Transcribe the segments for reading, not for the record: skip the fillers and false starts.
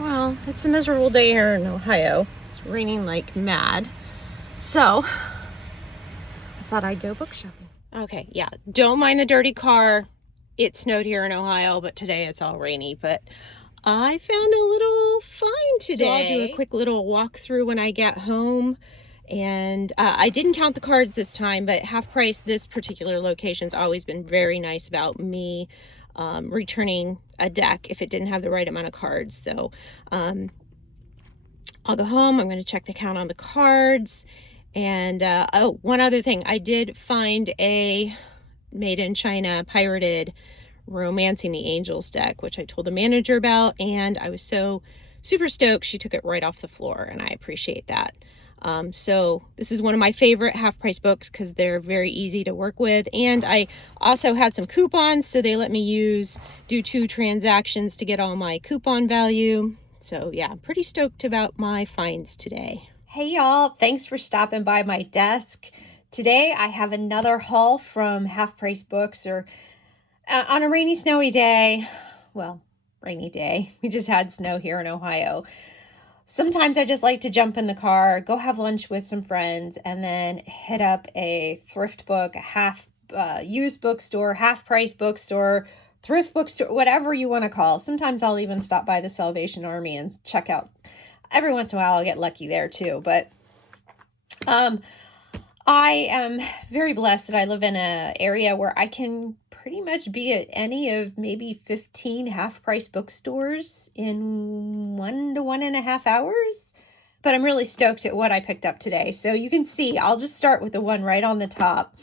Well, it's a miserable day here in Ohio. It's raining like mad. So, I thought I'd go book shopping. Okay, yeah, don't mind the dirty car. It snowed here in Ohio, but today it's all rainy. But I found a little find today. So I'll do a quick little walkthrough when I get home. And I didn't count the cards this time, but half price, this particular location's always been very nice about me returning a deck if it didn't have the right amount of cards. So I'll go home. I'm going to check the count on the cards. And oh, one other thing, I did find a made in China pirated Romancing the Angels deck, which I told the manager about, and I was so super stoked. She took it right off the floor, and I appreciate that. So this is one of my favorite half price books because they're very easy to work with. And I also had some coupons, so they let me do 2 transactions to get all my coupon value. So yeah, I'm pretty stoked about my finds today. Hey y'all, thanks for stopping by my desk. Today I have another haul from Half Price Books, or on a rainy, snowy day. Well, rainy day. We just had snow here in Ohio. Sometimes I just like to jump in the car, go have lunch with some friends, and then hit up a thrift book, used bookstore, half price bookstore, thrift bookstore, whatever you want to call. Sometimes I'll even stop by the Salvation Army and check out. Every once in a while I'll get lucky there too. But I am very blessed that I live in an area where I can pretty much be at any of maybe 15 half-price bookstores in 1 to 1.5 hours. But I'm really stoked at what I picked up today. So you can see, I'll just start with the one right on the top.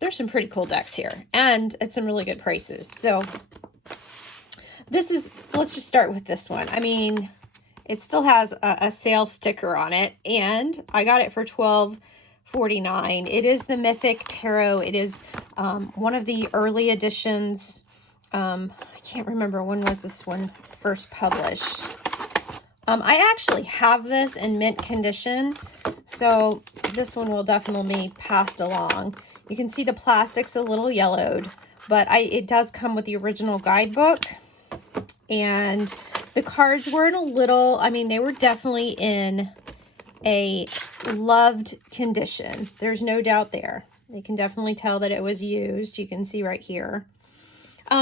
There's some pretty cool decks here, and at some really good prices. So let's just start with this one. I mean, it still has a sale sticker on it, and I got it for $12.49. It is the Mythic Tarot. It is one of the early editions. I can't remember when was this one first published. I actually have this in mint condition, so this one will definitely be passed along. You can see the plastic's a little yellowed, but it does come with the original guidebook, and the cards were in a little, I mean, they were definitely in a loved condition. There's no doubt there. You can definitely tell that it was used. You can see right here.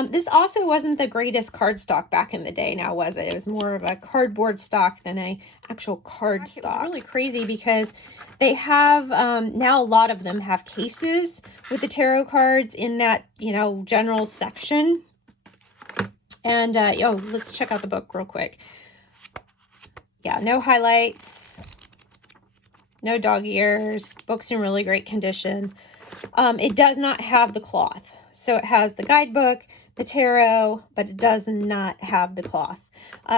This also wasn't the greatest cardstock back in the day, now was it? It was more of a cardboard stock than a actual card stock. It's really crazy because they have, now a lot of them have cases with the tarot cards in that, general section. And, let's check out the book real quick. Yeah, no highlights. No dog ears. Book's in really great condition. It does not have the cloth. So it has the guidebook, the tarot, but it does not have the cloth.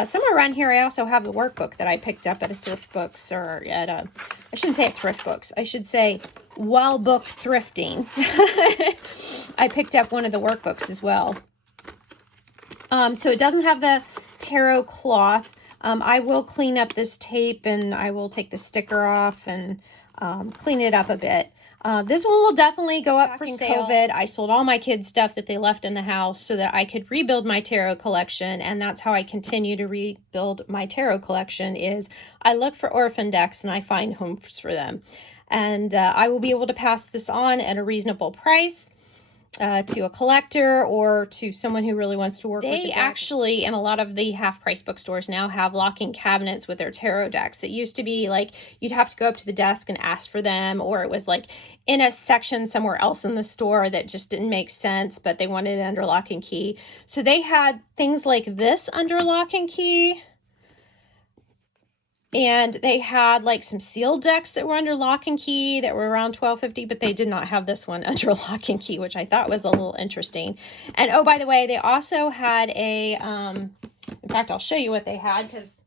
Somewhere around here, I also have the workbook that I picked up at a Thrift Books, or at I shouldn't say at Thrift Books. I should say while book thrifting. I picked up one of the workbooks as well. So it doesn't have the tarot cloth. I will clean up this tape, and I will take the sticker off and clean it up a bit. This one will definitely go up for sale. COVID, I sold all my kids' stuff that they left in the house so that I could rebuild my tarot collection, and that's how I continue to rebuild my tarot collection. Is I look for orphan decks and I find homes for them, and I will be able to pass this on at a reasonable price. To a collector or to someone who really wants to work with the deck. They actually, in a lot of the half-price bookstores now, have locking cabinets with their tarot decks. It used to be like you'd have to go up to the desk and ask for them, or it was like in a section somewhere else in the store that just didn't make sense, but they wanted it under lock and key. So they had things like this under lock and key. And they had like some sealed decks that were under lock and key that were around $12.50, but they did not have this one under lock and key, which I thought was a little interesting. And oh, by the way, they also had a, in fact, I'll show you what they had because,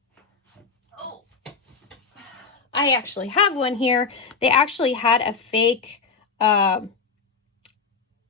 I actually have one here. They actually had a fake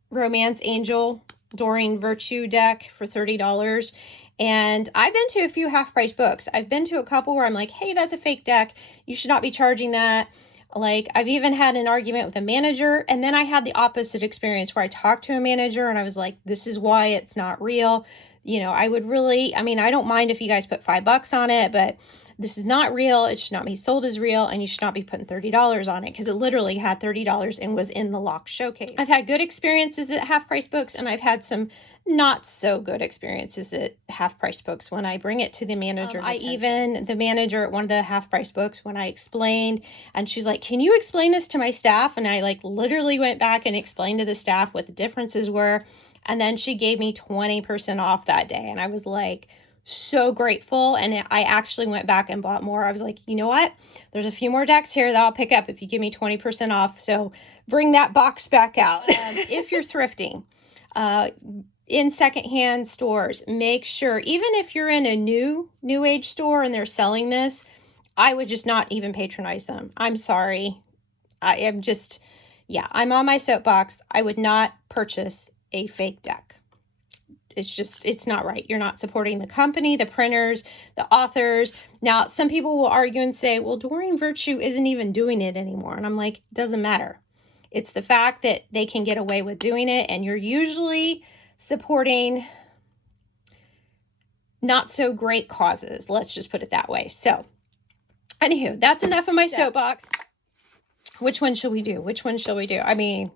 Romance Angel Doreen Virtue deck for $30. And I've been to a few half-price books. I've been to a couple where I'm like, hey, that's a fake deck. You should not be charging that. Like, I've even had an argument with a manager. And then I had the opposite experience where I talked to a manager and I was like, this is why it's not real. You know, I would really, I mean, I don't mind if you guys put $5 on it, but this is not real. It should not be sold as real, and you should not be putting $30 on it because it literally had $30 and was in the locked showcase. I've had good experiences at Half Price Books, and I've had some not so good experiences at Half Price Books when I bring it to the manager's attention. The manager at one of the Half Price Books, when I explained, and she's like, can you explain this to my staff? And I like literally went back and explained to the staff what the differences were. And then she gave me 20% off that day. And I was like, so grateful. And I actually went back and bought more. I was like, you know what? There's a few more decks here that I'll pick up if you give me 20% off. So bring that box back out. If you're thrifting in secondhand stores, make sure, even if you're in a new age store and they're selling this, I would just not even patronize them. I'm sorry. I am just, yeah, I'm on my soapbox. I would not purchase a fake deck. It's just, it's not right. You're not supporting the company, the printers, the authors. Now, some people will argue and say, well, Doreen Virtue isn't even doing it anymore. And I'm like, it doesn't matter. It's the fact that they can get away with doing it. And you're usually supporting not so great causes. Let's just put it that way. So anywho, that's enough of my soapbox. Which one shall we do? Which one shall we do? I mean,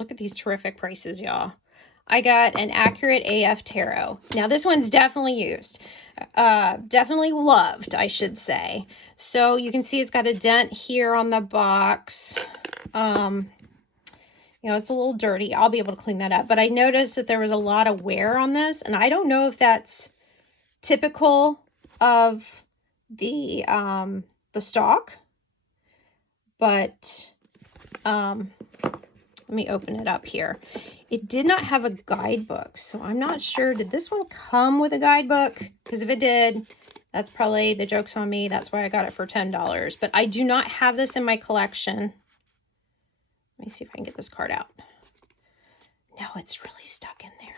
look at these terrific prices, y'all. I got an Accurate AF Tarot. Now, this one's definitely used. Definitely loved, I should say. So you can see it's got a dent here on the box. You know, it's a little dirty. I'll be able to clean that up. But I noticed that there was a lot of wear on this. And I don't know if that's typical of the stock. But let me open it up here. It did not have a guidebook, so I'm not sure. Did this one come with a guidebook? Because if it did, that's probably, the joke's on me. That's why I got it for $10. But I do not have this in my collection. Let me see if I can get this card out. No, it's really stuck in there.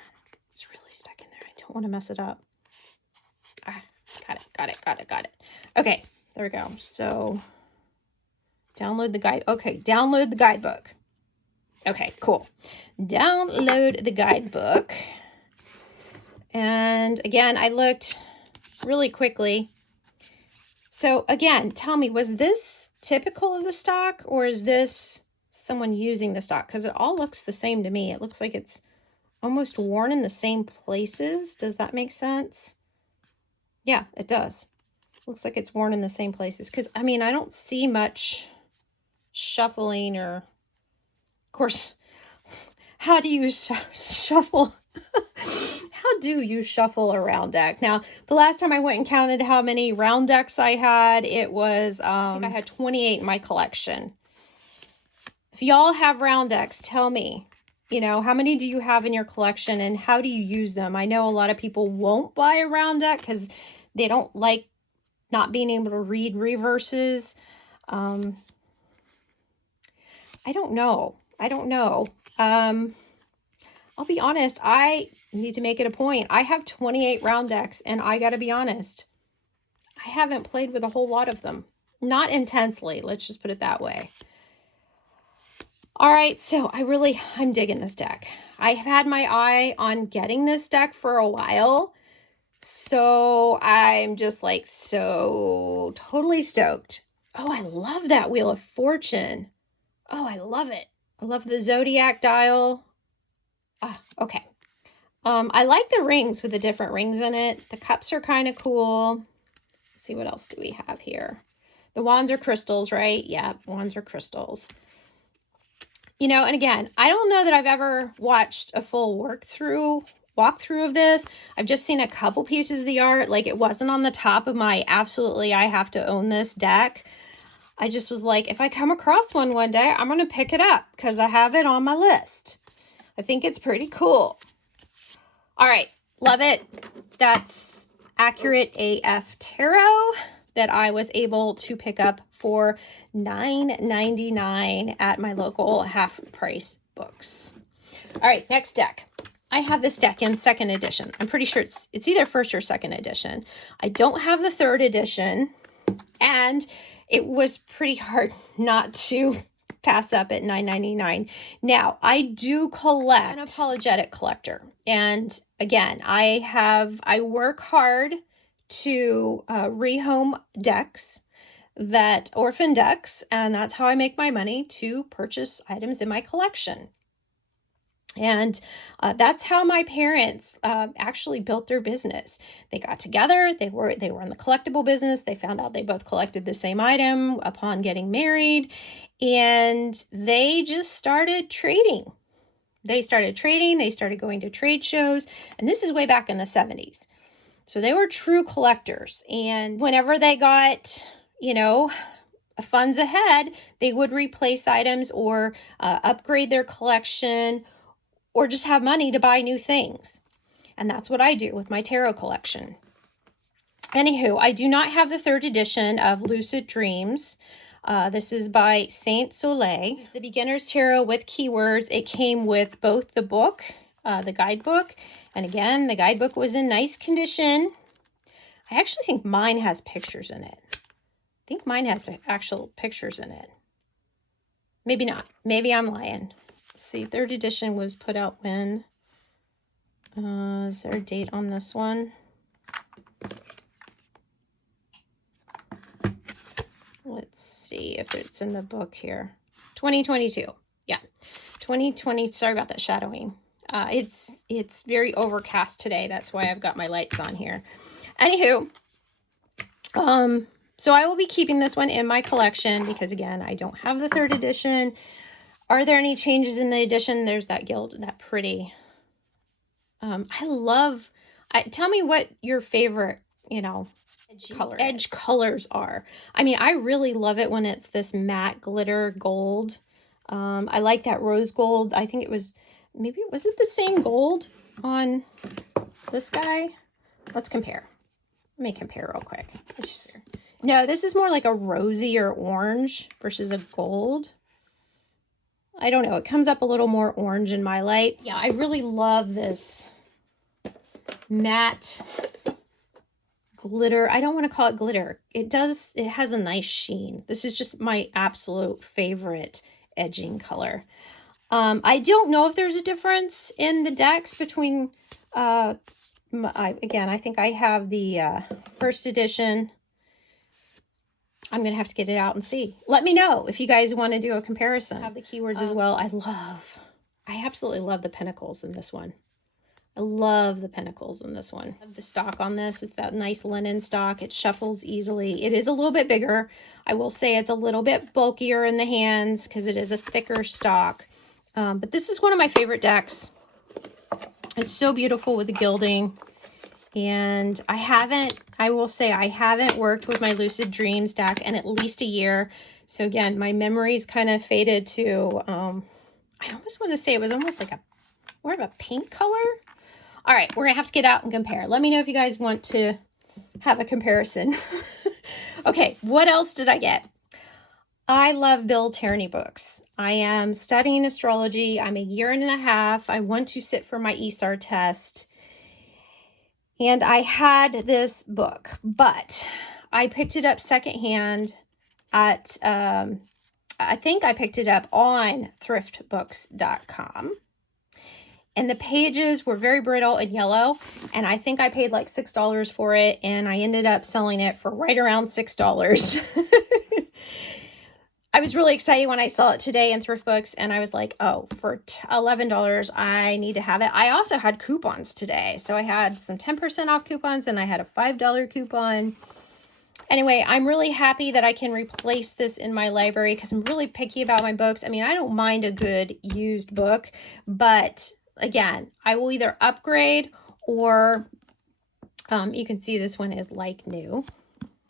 It's really stuck in there. I don't want to mess it up. Ah, got it. Okay, there we go. So download the guide. Okay, download the guidebook. Okay, cool. Download the guidebook. And again, I looked really quickly. So again, tell me, was this typical of the stock, or is this someone using the stock? Because it all looks the same to me. It looks like it's almost worn in the same places. Does that make sense? Yeah, it does. Looks like it's worn in the same places. Because, I mean, I don't see much shuffling or, of course, how do you shuffle? How do you shuffle a round deck? Now, the last time I went and counted how many round decks I had, it was, I think I had 28 in my collection. If y'all have round decks, tell me, you know, how many do you have in your collection and how do you use them? I know a lot of people won't buy a round deck because they don't like not being able to read reverses. I don't know. I'll be honest, I need to make it a point. I have 28 round decks, and I got to be honest, I haven't played with a whole lot of them. Not intensely, let's just put it that way. All right, so I'm digging this deck. I have had my eye on getting this deck for a while, so I'm just like so totally stoked. Oh, I love that Wheel of Fortune. Oh, I love it. I love the Zodiac dial. Okay. I like the rings with the different rings in it. The cups are kind of cool. Let's see, what else do we have here? The wands are crystals, right? Yeah, wands are crystals. You know, and again, I don't know that I've ever watched a full walkthrough of this. I've just seen a couple pieces of the art. Like, it wasn't on the top of my absolutely I have to own this deck. I just was like, if I come across one day, I'm going to pick it up because I have it on my list. I think it's pretty cool. All right. Love it. That's Accurate AF Tarot that I was able to pick up for $9.99 at my local Half Price Books. All right. Next deck. I have this deck in second edition. I'm pretty sure it's either first or second edition. I don't have the third edition, and it was pretty hard not to pass up at $9.99. Now, I do collect, an unapologetic collector. And again, I work hard to rehome decks, that orphan decks, and that's how I make my money, to purchase items in my collection. And that's how my parents actually built their business. They got together. They were in the collectible business. They found out they both collected the same item upon getting married, and they just started trading. They started trading. They started going to trade shows, and this is way back in the 70s. So they were true collectors. And whenever they got, you know, funds ahead, they would replace items or upgrade their collection, or just have money to buy new things. And that's what I do with my tarot collection. Anywho, I do not have the 3rd edition of Lucid Dreams. This is by Saint Soleil. The Beginner's Tarot with Keywords. It came with both the book, the guidebook, and again, the guidebook was in nice condition. I actually think mine has pictures in it. I think mine has actual pictures in it. Maybe not. Maybe I'm lying. See, 3rd edition was put out when? Is there a date on this one? Let's see if it's in the book here. 2022. Yeah, 2020. Sorry about that shadowing. It's very overcast today. That's why I've got my lights on here. Anywho, so I will be keeping this one in my collection because, again, I don't have the 3rd edition. Are there any changes in the edition? There's that gilt, that pretty. Tell me what your favorite, you know, edge colors are. I mean, I really love it when it's this matte glitter gold. I like that rose gold. I think it was, maybe, was it the same gold on this guy? Let's compare. Let me compare real quick. No, this is more like a rosy or orange versus a gold. I don't know. It comes up a little more orange in my light. Yeah, I really love this matte glitter. I don't want to call it glitter. It has a nice sheen. This is just my absolute favorite edging color. I don't know if there's a difference in the decks between, again, I think I have the 1st edition. I'm going to have to get it out and see. Let me know if you guys want to do a comparison. I have the keywords as well. I absolutely love the pinnacles in this one. I love the pinnacles in this one. The stock on this is that nice linen stock. It shuffles easily. It is a little bit bigger. I will say it's a little bit bulkier in the hands because it is a thicker stock. But this is one of my favorite decks. It's so beautiful with the gilding. And I will say I haven't worked with my Lucid Dreams deck in at least a year. So again, my memories kind of faded to, I almost want to say it was almost like more of a pink color. All right, we're going to have to get out and compare. Let me know if you guys want to have a comparison. Okay, what else did I get? I love Bill Tierney books. I am studying astrology. I'm a year and a half. I want to sit for my ESAR test. And I had this book, but I picked it up secondhand at, I think I picked it up on thriftbooks.com. And the pages were very brittle and yellow. And I think I paid like $6 for it. And I ended up selling it for right around $6. I was really excited when I saw it today in Thrift Books, and I was like, oh, for $11, I need to have it. I also had coupons today. So I had some 10% off coupons, and I had a $5 coupon. Anyway, I'm really happy that I can replace this in my library because I'm really picky about my books. I mean, I don't mind a good used book, but again, I will either upgrade or you can see this one is like new,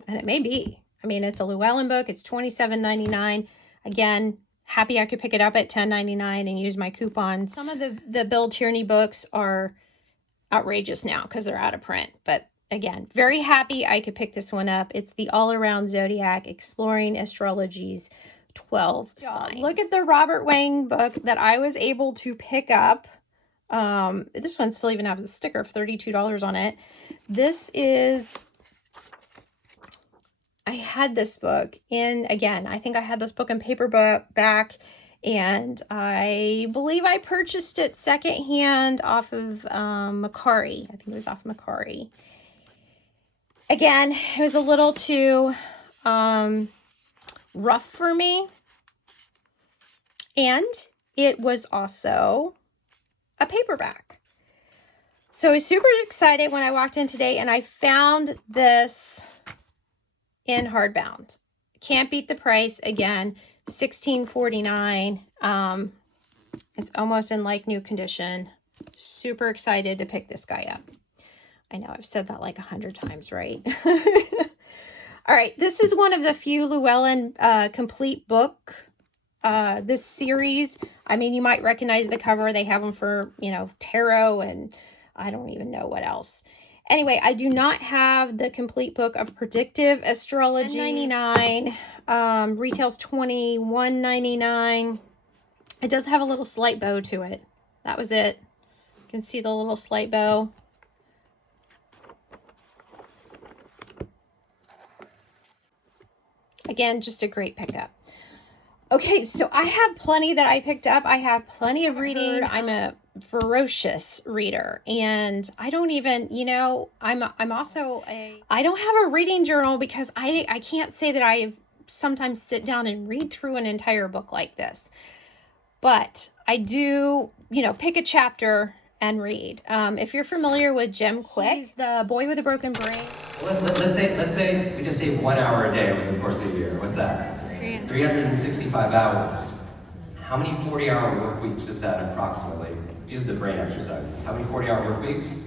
and it may be. I mean, it's a Llewellyn book. It's $27.99. Again, happy I could pick it up at $10.99 and use my coupons. Some of the Bill Tierney books are outrageous now because they're out of print. But again, very happy I could pick this one up. It's the All Around Zodiac, Exploring Astrology's 12 Signs. Look at the Robert Wang book that I was able to pick up. This one still even has a sticker of $32 on it. This is I had this book in, again, I think I had this book in paperback, and I believe I purchased it secondhand off of Macari. I think it was off Macari. Again, it was a little too rough for me. And it was also a paperback. So I was super excited when I walked in today and I found this in hardbound. Can't beat the price. Again, $16.49. It's almost in like new condition. Super excited to pick this guy up. I know I've said that like 100 times, right? All right, this is one of the few Llewellyn complete book, this series. I mean, you might recognize the cover. They have them for, you know, tarot and I don't even know what else. Anyway, I do not have the complete book of predictive astrology. $10.99, retails $21.99. It does have a little slight bow to it. That was it. You can see the little slight bow. Again, just a great pickup. Okay, so I have plenty that I picked up. I have plenty of reading. I'm a ferocious reader, and I don't even, you know, I don't have a reading journal because I can't say that I sometimes sit down and read through an entire book like this. But I do, you know, pick a chapter and read. If you're familiar with jimkwik, he's the boy with a broken brain. Let's say we just save 1 hour a day over the course of a year. What's that? 365 hours. How many 40-hour work weeks is that approximately? These are the brain exercises. How many 40-hour work weeks?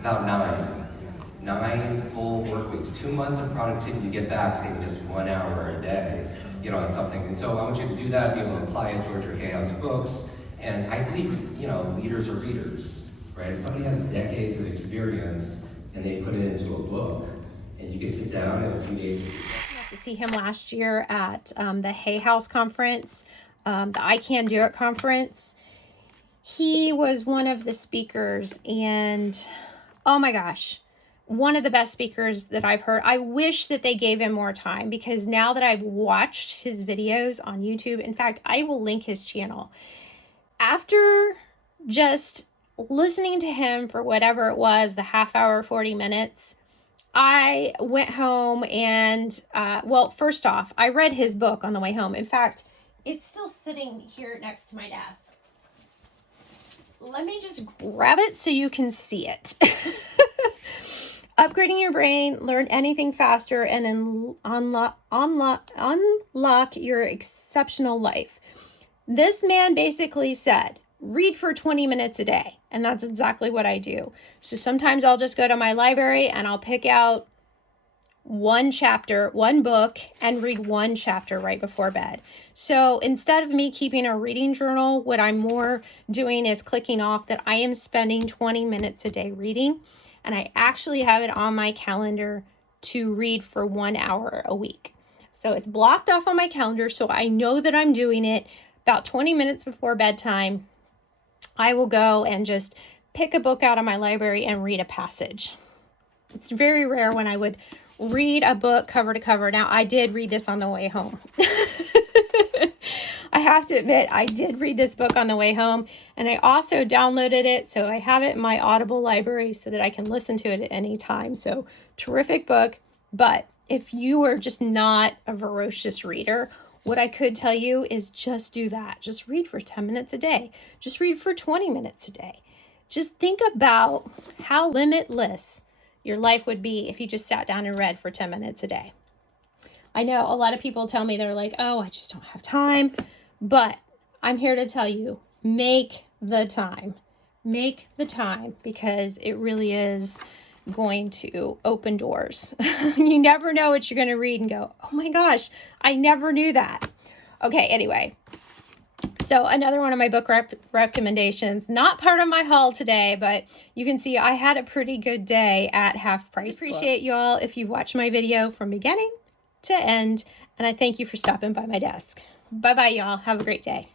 About 9. 9 full work weeks. 2 months of productivity you get back saving just 1 hour a day, you know, on something. And so I want you to do that, be able to apply it towards your Hay House books. And I believe, you know, leaders are readers, right? If somebody has decades of experience and they put it into a book, and you can sit down in a few days. I got to see him last year at the Hay House conference, the I Can Do It conference. He was one of the speakers, and oh my gosh, one of the best speakers that I've heard. I wish that they gave him more time, because now that I've watched his videos on YouTube, in fact, I will link his channel. After just listening to him for whatever it was, the half hour, 40 minutes, I went home and, well, first off, I read his book on the way home. In fact, it's still sitting here next to my desk. Let me just grab it so you can see it. Upgrading your brain, learn anything faster, and unlock your exceptional life. This man basically said, read for 20 minutes a day. And that's exactly what I do. So sometimes I'll just go to my library and I'll pick out one chapter, one book, and read one chapter right before bed. So instead of me keeping a reading journal, what I'm more doing is clicking off that I am spending 20 minutes a day reading. And I actually have it on my calendar to read for 1 hour a week. So it's blocked off on my calendar, so I know that I'm doing it. About 20 minutes before bedtime, I will go and just pick a book out of my library and read a passage. It's very rare when I would read a book cover to cover. Now, I did read this on the way home. I have to admit, I did read this book on the way home, and I also downloaded it, so I have it in my Audible library so that I can listen to it at any time. So, terrific book. But if you are just not a voracious reader, what I could tell you is just do that. Just read for 10 minutes a day. Just read for 20 minutes a day. Just think about how limitless your life would be if you just sat down and read for 10 minutes a day. I know a lot of people tell me, they're like, oh, I just don't have time. But I'm here to tell you, make the time. Make the time, because it really is going to open doors. You never know what you're going to read and go, oh my gosh, I never knew that. Okay, anyway. So another one of my book recommendations, not part of my haul today, but you can see I had a pretty good day at Half Price. Appreciate you all if you've watched my video from beginning to end, and I thank you for stopping by my desk. Bye-bye, y'all. Have a great day.